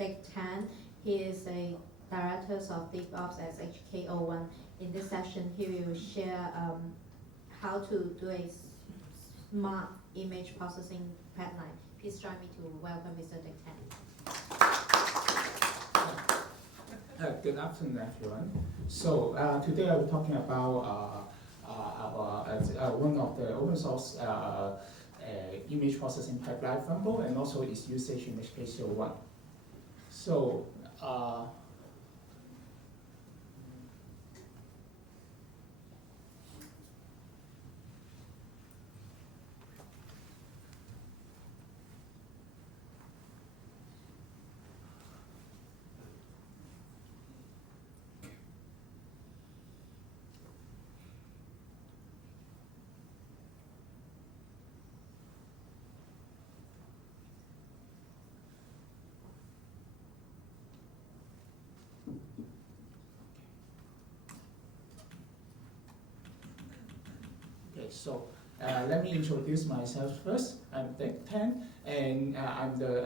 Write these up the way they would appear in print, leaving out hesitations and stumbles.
Tang. He is a Director of DevOps at HK01. In this session, he will share how to do a smart image processing pipeline. Please join me to welcome Mr. Tang. Good afternoon, everyone. So today I will be talking about one of the open source image processing pipeline, Thumbor, and also its usage in HK01. So So let me introduce myself first. I'm Tang, and I'm the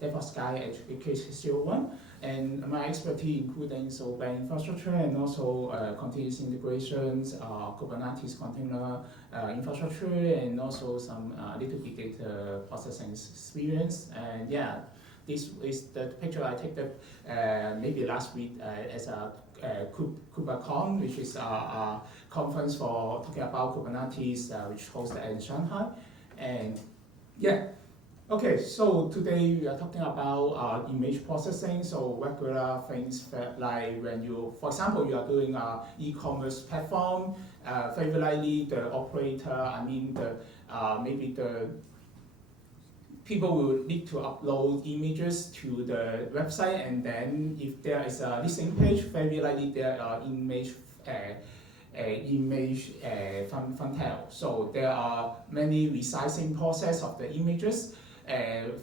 DevOps guy at HK01. And my expertise including bare infrastructure and also continuous integrations, Kubernetes container infrastructure, and also some little bit data processing experience. And yeah, this is the picture I took maybe last week as a KubeCon, which is a conference for talking about Kubernetes, which hosted in Shanghai. And yeah, okay, so today we are talking about image processing. So regular things like when you, for example, you are doing an e-commerce platform, very likely the operator, maybe the people will need to upload images to the website, and then if there is a listing page, very likely there are image thumbnail. So there are many resizing process of the images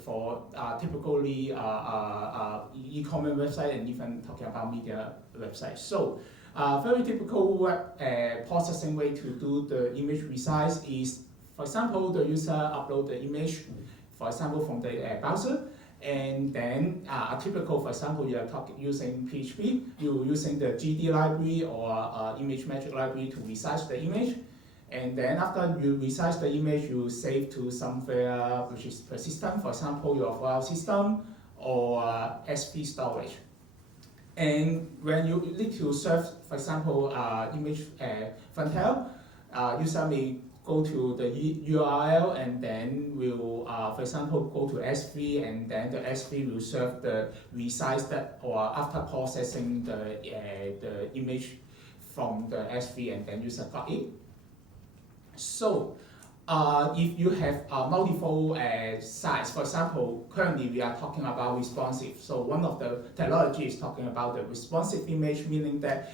for typically e-commerce website and even talking about media websites. So very typical web processing way to do the image resize is, for example, the user upload the image, for example, from the browser, and then a typical, for example, you are using PHP, you're using the GD library or ImageMagick library to resize the image, and then after you resize the image, you save to somewhere which is persistent, for example, your file system or SP storage. And when you need to serve, for example, image thumbnail, user may go to the URL and then will, for example, go to S3, and then the S3 will serve the resized or after processing the image from the S3, and then user got it. So if you have multiple size, for example, currently we are talking about responsive. So one of the technology is talking about the responsive image, meaning that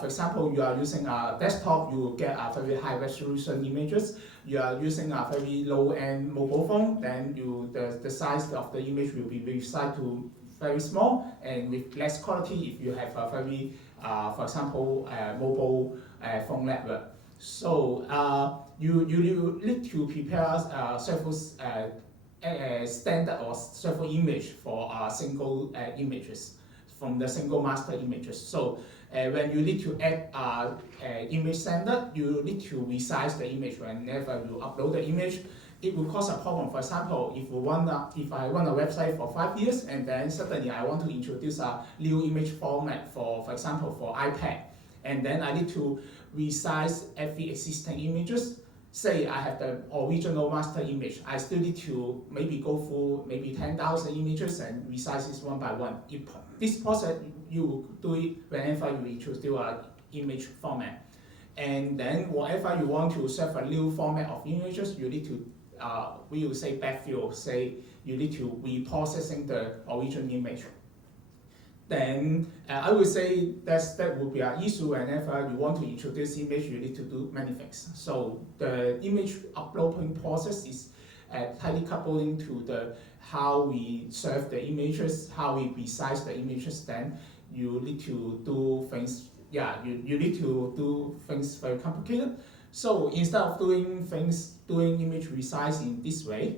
for example, you are using a desktop, you will get a very high resolution images. You are using a very low-end mobile phone, then the size of the image will be resized to very small and with less quality if you have a very, for example, mobile phone network. So you need to prepare several standard or several image for single images from the single master images. So when you need to add image standard, you need to resize the image whenever you upload the image. It will cause a problem. For example, if I run a website for 5 years and then suddenly I want to introduce a new image format for example, for iPad, and then I need to resize every existing images. Say I have the original master image, I still need to maybe go through maybe 10,000 images and resize this one by one. This process, you do it whenever you introduce an image format. And then whatever you want to serve a new format of images, you need to, we will say backfill, say you need to reprocessing the original image. Then I would say that would be an issue whenever you want to introduce image, you need to do many things. So the image uploading process is tightly coupling to the how we serve the images, how we resize the images. Then you need to do things, you need to do things very complicated. So instead of doing image resizing this way,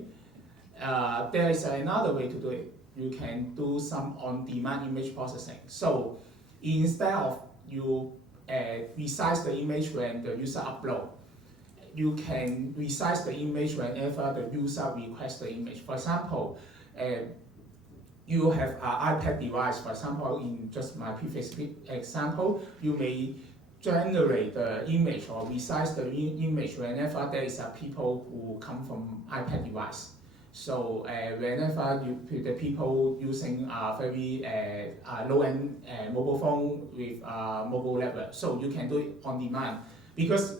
there is another way to do it. you can do some on-demand image processing. So instead of you resize the image when the user upload, you can resize the image whenever the user requests the image. For example, you have an iPad device, for example, in just my previous example, you may generate the image or resize the image whenever there is a people who come from iPad device. So whenever the people using a very low-end mobile phone with mobile level, so you can do it on demand. Because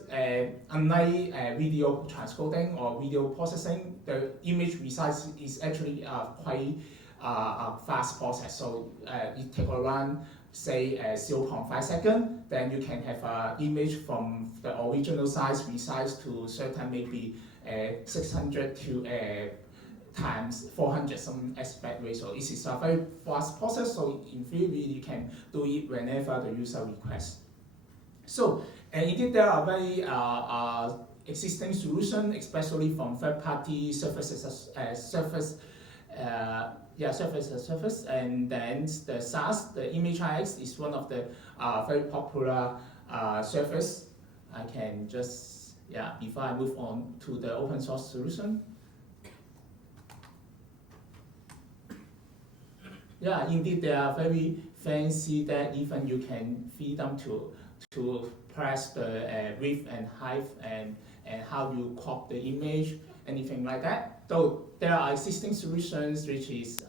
unlike video transcoding or video processing, the image resize is actually quite a fast process. So it takes around, say, 0.5 seconds. Then you can have an image from the original size resized to certain maybe 600 to times 400 some aspect ratio. This is a very fast process. So in theory, you can do it whenever the user requests. So indeed, there are very existing solutions, especially from third-party services, surface as service, and then the SaaS, the ImageIX is one of the very popular service. I can just before I move on to the open source solution. Yeah, indeed, they are very fancy that even you can feed them to press the width and height and how you crop the image, anything like that. Though there are existing solutions, which is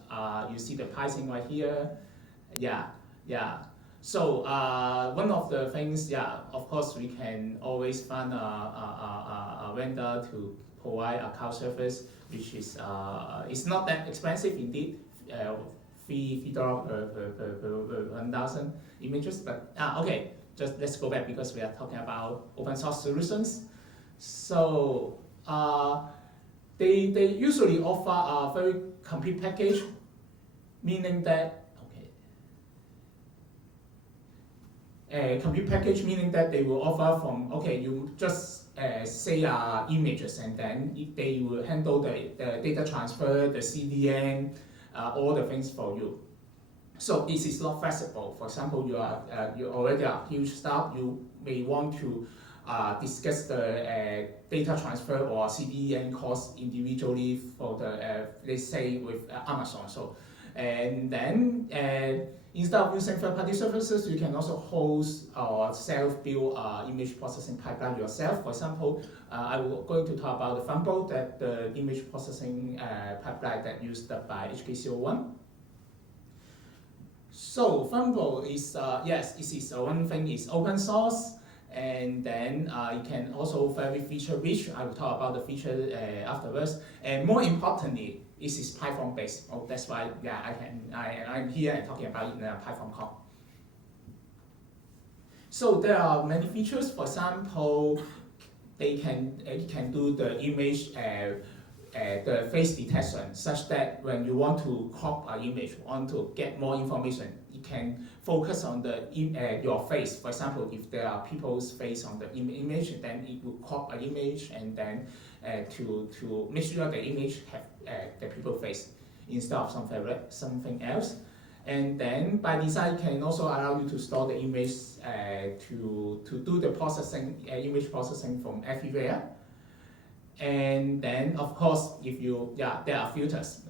you see the pricing right here. So one of the things, of course, we can always find a vendor to provide a cloud service, which is it's not that expensive indeed. $3 per 1,000 images, but okay. Just let's go back because we are talking about open source solutions. So they usually offer a very complete package, meaning that complete package meaning that they will offer from you just say images, and then they will handle the data transfer, the CDN, all the things for you. So this is not flexible. For example, you already a huge staff. You may want to discuss the data transfer or CDN cost individually for the let's say with Amazon. So and then instead of using third-party services, you can also host or self-build image processing pipeline yourself. For example, I'm going to talk about the Thumbor, that the image processing pipeline that used by HKC01. So Thumbor is yes, this is one thing is open source, and then it can also very feature rich. I will talk about the feature afterwards. And more importantly, this is Python based. Oh, that's why I'm here and talking about it in PyConHK. So there are many features. For example, it can do the image the face detection, such that when you want to crop an image, want to get more information, it can focus on the your face. For example, if there are people's face on the image, then it will crop an image, and then to make sure the image have the people face instead of something else. And then by design, can also allow you to store the image to do the processing, image processing from everywhere. And then, of course, if you there are filters.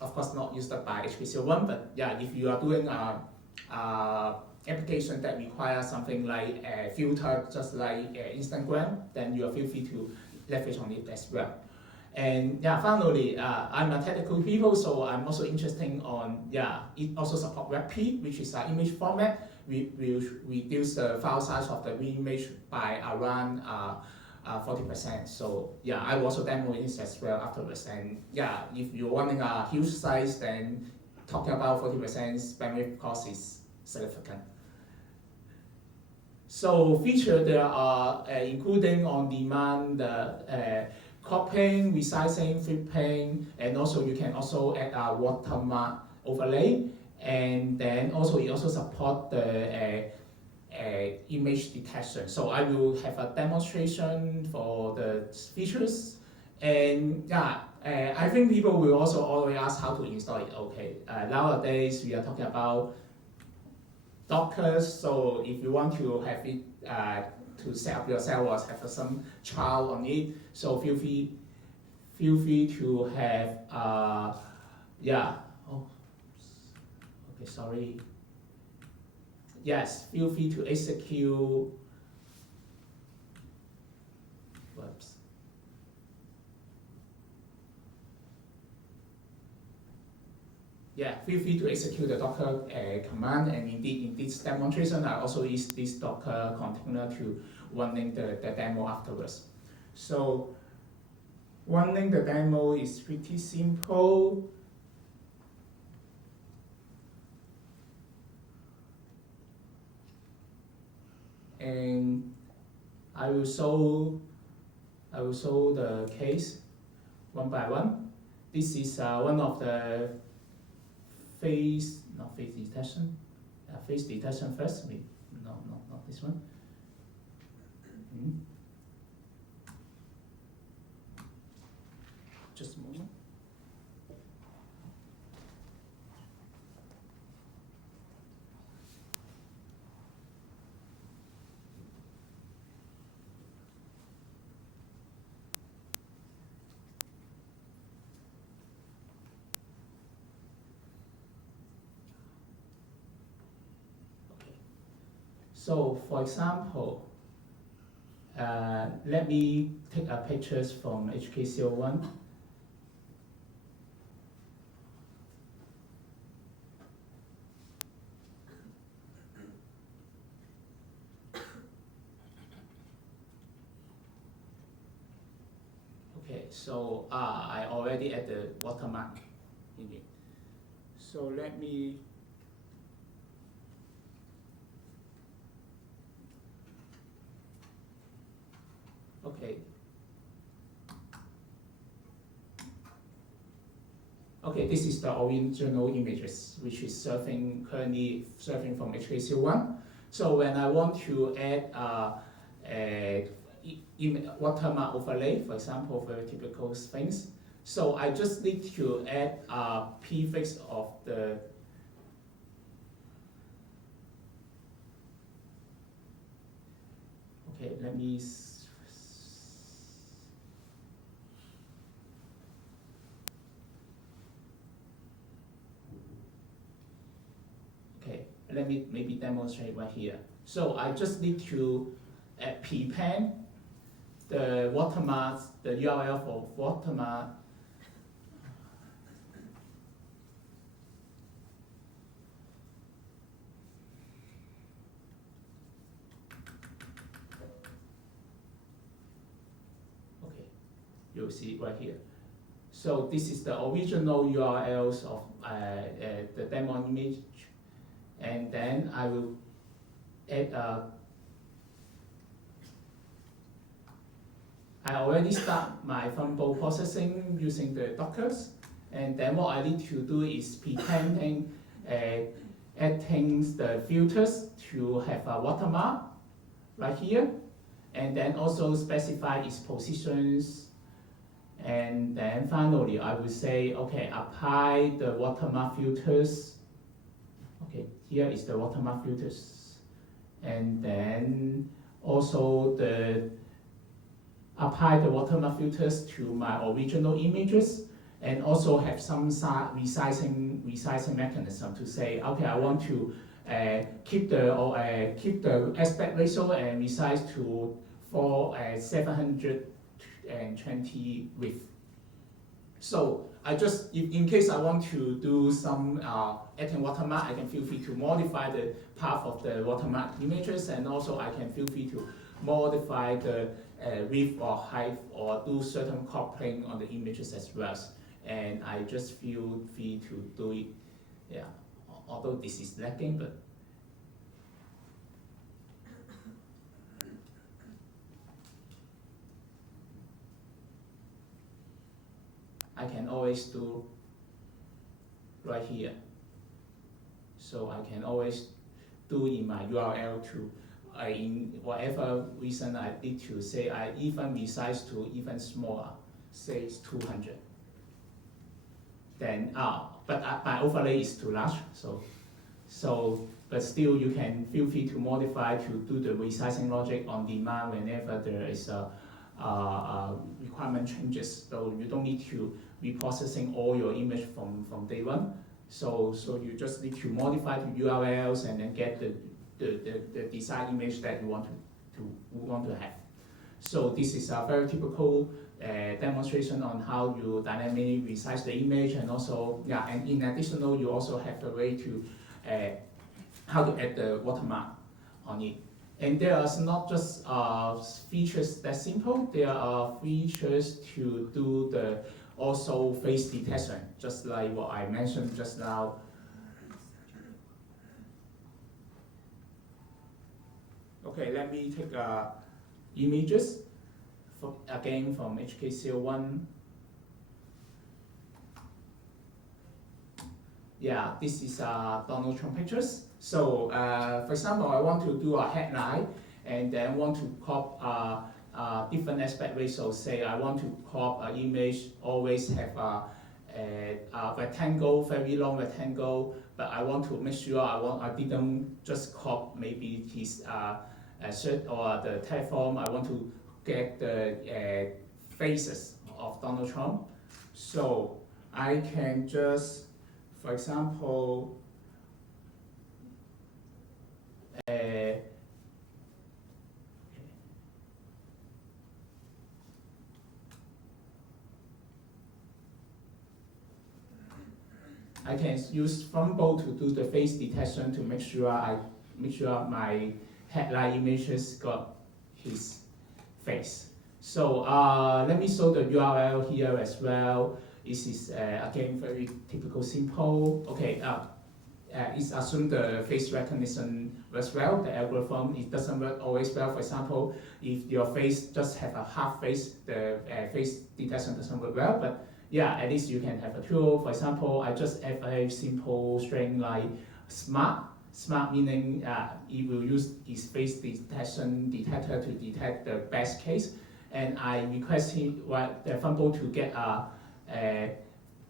Of course, not used by HPC01, but if you are doing application that requires something like a filter, just like Instagram, then you feel free to leverage on it as well. And finally, I'm a technical people, so I'm also interested on it also supports WebP, which is an image format. We will reduce the file size of the image by around 40%. So I will also demo this as well afterwards. And if you're wanting a huge size, then talking about 40% bandwidth cost is significant. So feature there are including on demand cropping, resizing, flipping, and also you can also add a watermark overlay, and then also it also support the image detection. So I will have a demonstration for the features, and I think people will also always ask how to install it. Okay, nowadays we are talking about Docker, so if you want to have it to set up yourself or have some trial on it, so feel free to have yeah. Oh, okay, sorry. Yes, feel free to execute. Whoops. Yeah, feel free to execute the Docker command, and indeed in this demonstration, I also use this Docker container to running the demo afterwards. So running the demo is pretty simple. And I will show the case one by one. This is one of the face detection first. No, not this one. Just a moment. So, for example, let me take a pictures from HKC01. Okay, so I already add the watermark in it. So let me. Okay. Okay, this is the original images, which is currently surfing from HKC01. So when I want to add a watermark overlay, for example, very typical things, so I just need to add a prefix of the okay, let me. Okay, let me maybe demonstrate right here. So I just need to prepend the watermarks, the URL for watermark. Okay, you'll see it right here. So this is the original URLs of the demo image, and then I will add I already start my Thumbor processing using the Dockers, and then what I need to do is pretending adding the filters to have a watermark right here, and then also specify its positions, and then finally I will say, okay, apply the watermark filters. Okay, here is the watermark filters, and then also apply the watermark filters to my original images, and also have some resizing mechanism to say, okay, I want to keep the aspect ratio and resize to 720 width. So I just, in case I want to do some adding watermark, I can feel free to modify the path of the watermark images, and also I can feel free to modify the width or height, or do certain coupling on the images as well. And I just feel free to do it. Yeah, although this is lacking, but I can always do right here. So I can always do in my URL to, in whatever reason I need to say, I even resize to even smaller, say it's 200. then but my overlay is too large, but still you can feel free to modify to do the resizing logic on demand whenever there is a requirement changes. So you don't need to reprocessing all your image from day one. So you just need to modify the URLs and then get the desired image that you want to have. So this is a very typical demonstration on how you dynamically resize the image, and also and in addition, you also have a way to how to add the watermark on it. And there are not just features that simple. There are features to do the also face detection, just like what I mentioned just now. Okay, let me take images again from HKCO1. Yeah, this is Donald Trump pictures. So, for example, I want to do a headline and then want to crop different aspect ratio. Say I want to crop an image, always have a rectangle, very long rectangle, but I want to make sure I didn't just crop maybe his shirt or the type form. I want to get the faces of Donald Trump. So I can just, for example, I can use Thumbor to do the face detection to make sure my headline images got his face. So let me show the URL here as well. This is again very typical simple. Okay, it's assumed the face recognition works well. The algorithm, it doesn't work always well. For example, if your face just have a half face, the face detection doesn't work well. But yeah, at least you can have a tool. For example, I just have a simple string like smart. Smart meaning it will use its face detection detector to detect the best case. And I request him, the Thumbor to get a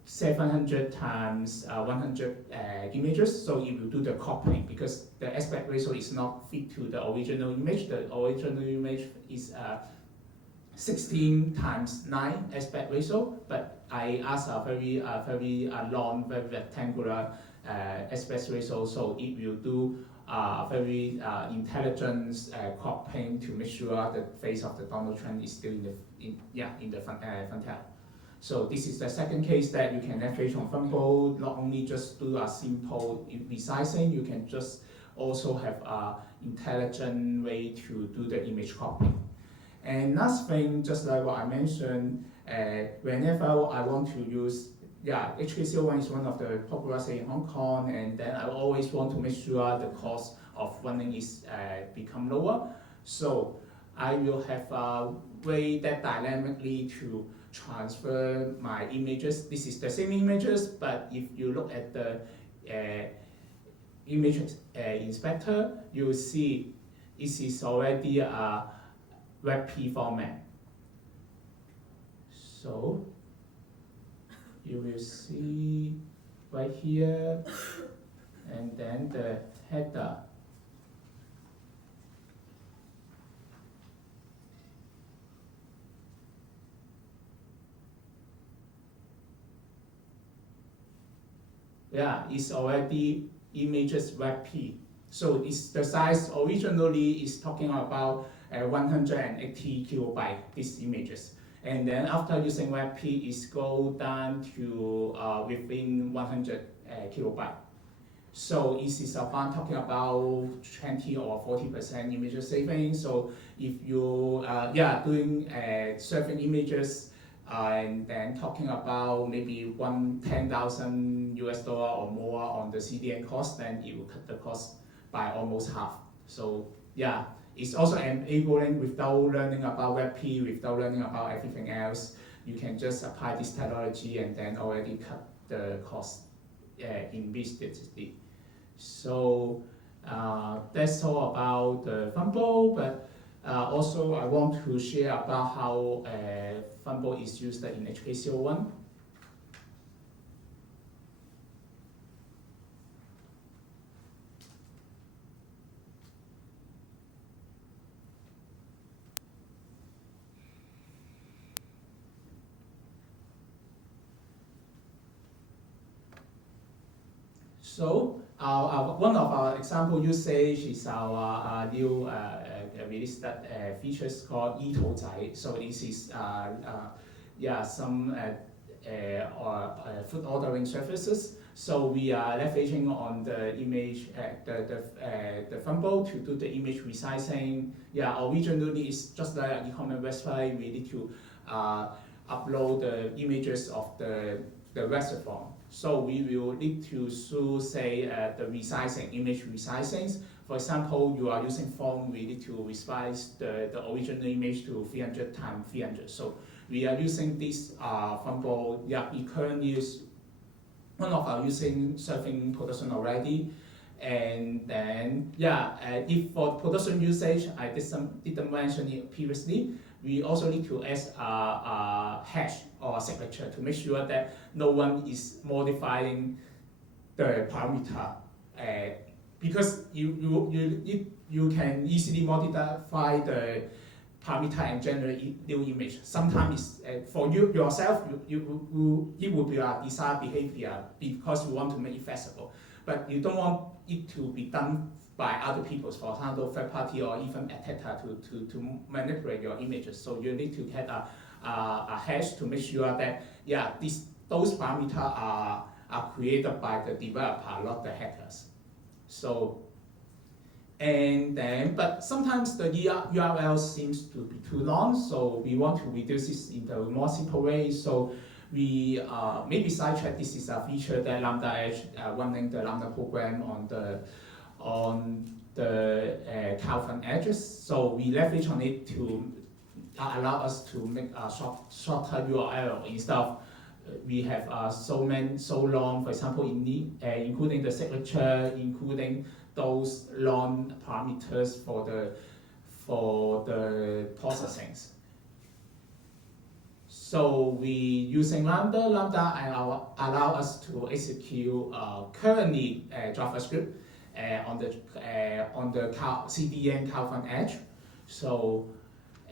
700 times 100 images, so it will do the cropping because the aspect ratio is not fit to the original image. The original image is 16 times 9 aspect ratio, but I ask a very long, very rectangular aspect ratio, so it will do very intelligent cropping to make sure the face of the Donald Trump is still in the frontal. So this is the second case that you can leverage on Thumbor. Not only just do a simple resizing, you can just also have an intelligent way to do the image cropping. And last thing, just like what I mentioned, whenever I want to use, HKCO1 is one of the popular in Hong Kong, and then I always want to make sure the cost of running is become lower. So I will have a way that dynamically to transfer my images. This is the same images, but if you look at the image inspector, you will see this is already a WebP format. So you will see right here, and then the header. Yeah, it's already images WebP. So it's the size originally is talking about 180 kilobyte, these images. And then after using WebP, it's go down to within 100 kilobyte. So this is about talking about 20 or 40% image saving. So if you doing serving images and then talking about maybe $10,000 or more on the CDN cost, then it will cut the cost by almost half. So yeah, it's also enabling without learning about WebP, without learning about everything else. You can just apply this technology and then already cut the cost immediately. So that's all about the Thumbor, but also I want to share about how Thumbor is used in HKCO1. So one of our example usage is our new released features called 一头仔. So this is some food ordering services. So we are leveraging on the image, the Thumbor to do the image resizing. Originally it's just like an e-commerce website. We need to upload the images of the restaurant. So we will need to say the resizing, image resizing. For example, you are using phone, we need to resize the original image to 300 times 300. So we are using this Thumbor. We currently use one of our using serving production already. And then, if for production usage, I didn't mention it previously, we also need to add a hash or a signature to make sure that no one is modifying the parameter. Because you can easily modify the parameter and generate new image. Sometimes for you yourself, it will be a desired behavior because you want to make it flexible. But you don't want it to be done by other people, for example, third party or even attacker to manipulate your images. So you need to get a hash to make sure that those parameters are created by the developer, not the hackers. So, and then, but sometimes the URL seems to be too long, so we want to reduce this in a more simple way. So we maybe sidetrack. This is a feature that Lambda Edge running the Lambda program on the Calvin edges. So we leverage on it to allow us to make a shorter URL instead of we have so long, for example, including the signature, including those long parameters for the processing. So we using Lambda allow us to execute currently JavaScript on the CDN Calvin edge. So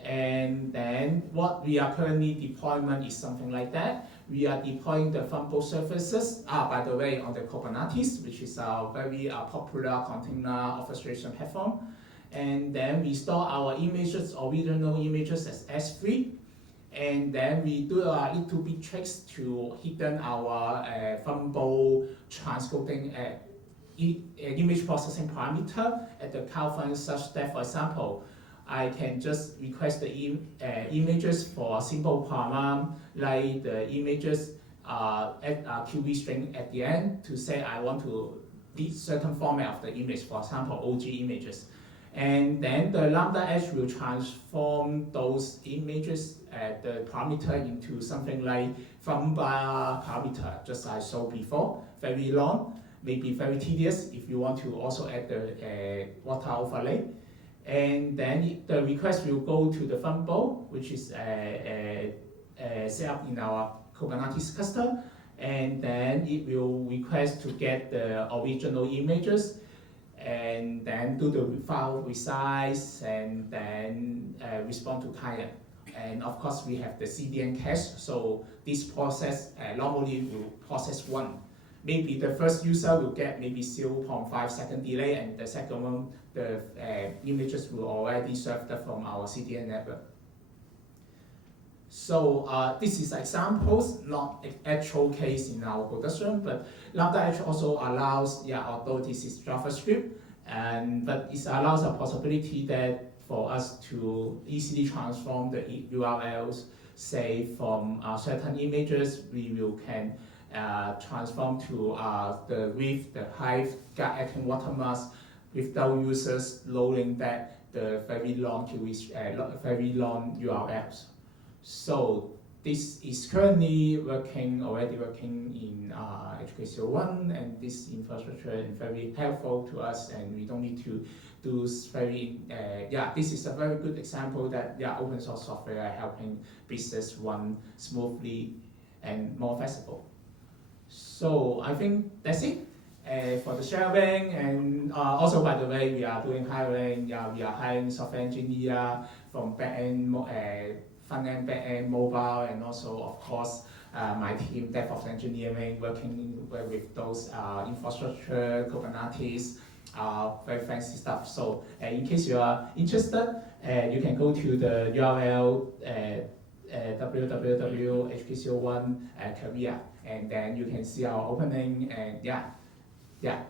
and then what we are currently deployment is something like that. We are deploying the Thumbor services, by the way, on the Kubernetes, which is a very popular container orchestration platform. And then we store our images, original images as S3. And then we do a little bit tricks to hidden our Thumbor transcoding image processing parameter at the Calvin such that, for example, I can just request the images for a simple parameter, like the images add a QV string at the end to say I want to read certain format of the image, for example, OG images. And then the Lambda Edge will transform those images the parameter into something like Thumbor parameter, just as I showed before, very long, maybe very tedious if you want to also add the water overlay. And then the request will go to the Thumbor, which is set up in our Kubernetes cluster, and then it will request to get the original images, and then do the file resize, and then respond to client. And of course, we have the CDN cache, so this process normally will process one. Maybe the first user will get maybe 0.5 second delay, and the second one, the images will already served from our CDN network. So this is examples, not actual case in our production, but Lambda Edge also allows, although this is JavaScript, but it allows a possibility that for us to easily transform the URLs, say from certain images, we can transform to the width, the height, adding watermarks without users loading back the very long URLs. So this is currently already working in HK01, and this infrastructure is very helpful to us, and we don't need to do this is a very good example that open source software are helping business run smoothly and more flexible. So I think that's it for the sharing, and also, by the way, we are doing hiring. We are hiring software engineer from backend, front-end, back-end, mobile, and also, of course, my team, DevOps engineering, working with those infrastructure, Kubernetes, very fancy stuff. So in case you are interested, you can go to the URL www.hpco1 career, and then you can see our opening, and yeah, yeah.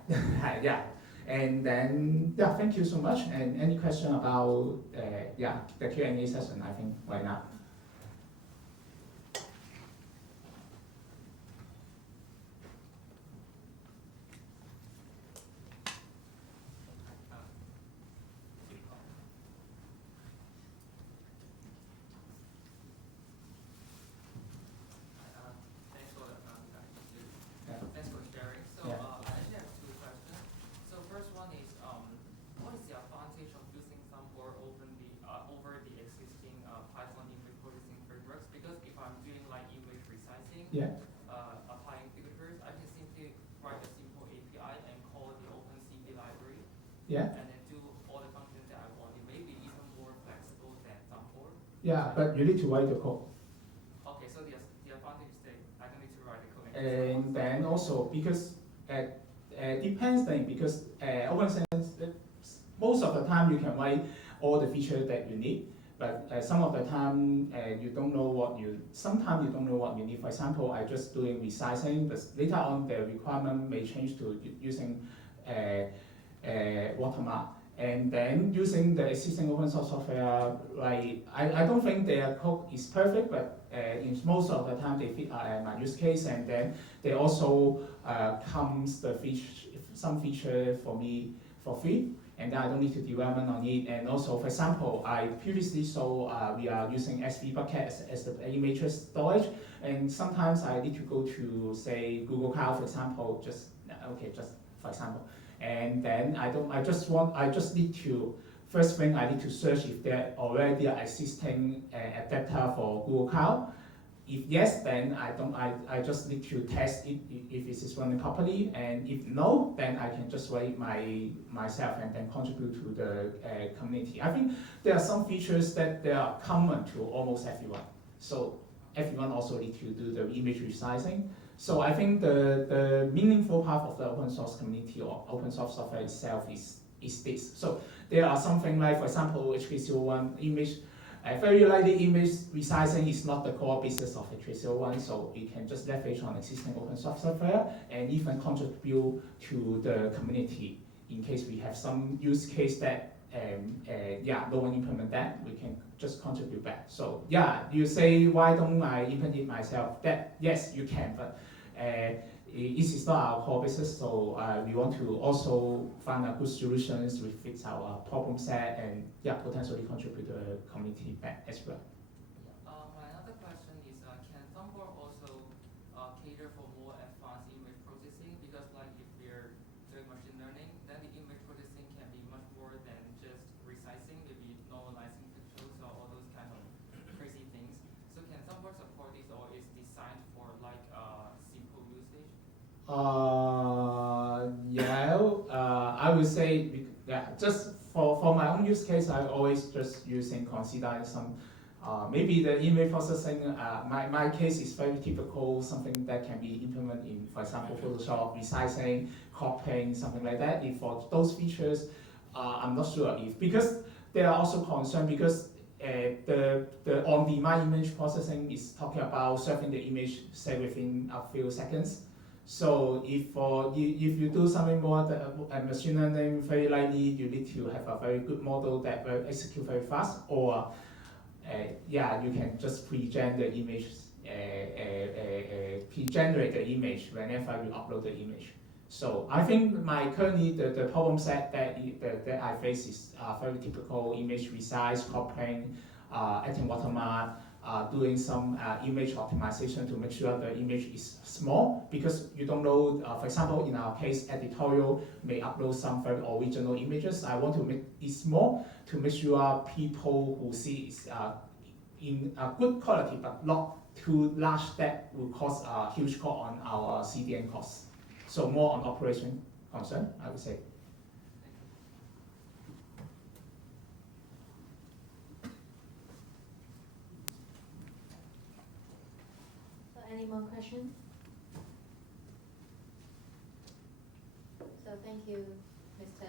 And then, thank you so much. And any question about, the Q&A session, I think, right now. Thanks for sharing. So I actually have two questions. So first one is, what is the advantage of using Thumbor over the existing Python image processing frameworks? Because if I'm doing like image resizing, applying filters, I can simply write a simple API and call the OpenCV library, and then do all the functions that I want. It may be even more flexible than Thumbor. Yeah, but you need to write the code. Okay, so the advantage is that I don't need to write the code. And then also, because depends then, because OpenSense, most of the time you can write all the features that you need, but some of the time you don't know what you, sometimes you don't know what you need. For example, I just doing resizing, but later on the requirement may change to using Watermark. And then using the existing open source software, like I don't think their code is perfect, but in most of the time they fit my use case, and then they also comes the some feature for me for free, and I don't need to development on it. And also, for example, I previously saw we are using SV bucket as the image storage, and sometimes I need to go to say Google Cloud, for example, just for example. And then I just need to, first thing I need to search if there already are existing adapter for Google Cloud. If yes, then I just need to test it if it is running properly, and if no, then I can just write myself and then contribute to the community. I think there are some features that they are common to almost everyone. So everyone also need to do the image resizing. So I think the meaningful part of the open source community or open source software itself is this. So there are something like, for example, HPC01 image, very likely image resizing is not the core business of HPC01, so we can just leverage on existing open source software and even contribute to the community in case we have some use case that no one implement that, we can just contribute back. So yeah, you say why don't I implement it myself? That yes, you can, but this is not our core business. So we want to also find a good solutions which fits our problem set and potentially contribute to the community back as well. My other question is, can Thumbor also cater for more advanced image processing? Because like if we're doing machine learning, then the image processing can be much more than just resizing, maybe normalizing pixels or all those kind of crazy things. So can Thumbor support this, or is designed for like simple usage? I would say, just for my own use case, I always just consider some, maybe the image processing, my case is very typical, something that can be implemented in, for example, Photoshop, resizing, cropping, something like that. If for those features, I'm not sure if, because they are also concerned because the on-demand image processing is talking about serving the image, say, within a few seconds. So if you do something more machine learning, very likely you need to have a very good model that will execute very fast, or you can just pre-generate the image, pre-generate the image whenever you upload the image. So I think currently the problem set that I face is very typical: image resize, cropping, adding watermark, doing some image optimization to make sure the image is small, because you don't know, for example, in our case, editorial may upload some very original images. I want to make it small to make sure people who see is in a good quality, but not too large that will cause a huge cost on our CDN costs. So more on operation concern, I would say. So Any more questions? So thank you, Mr.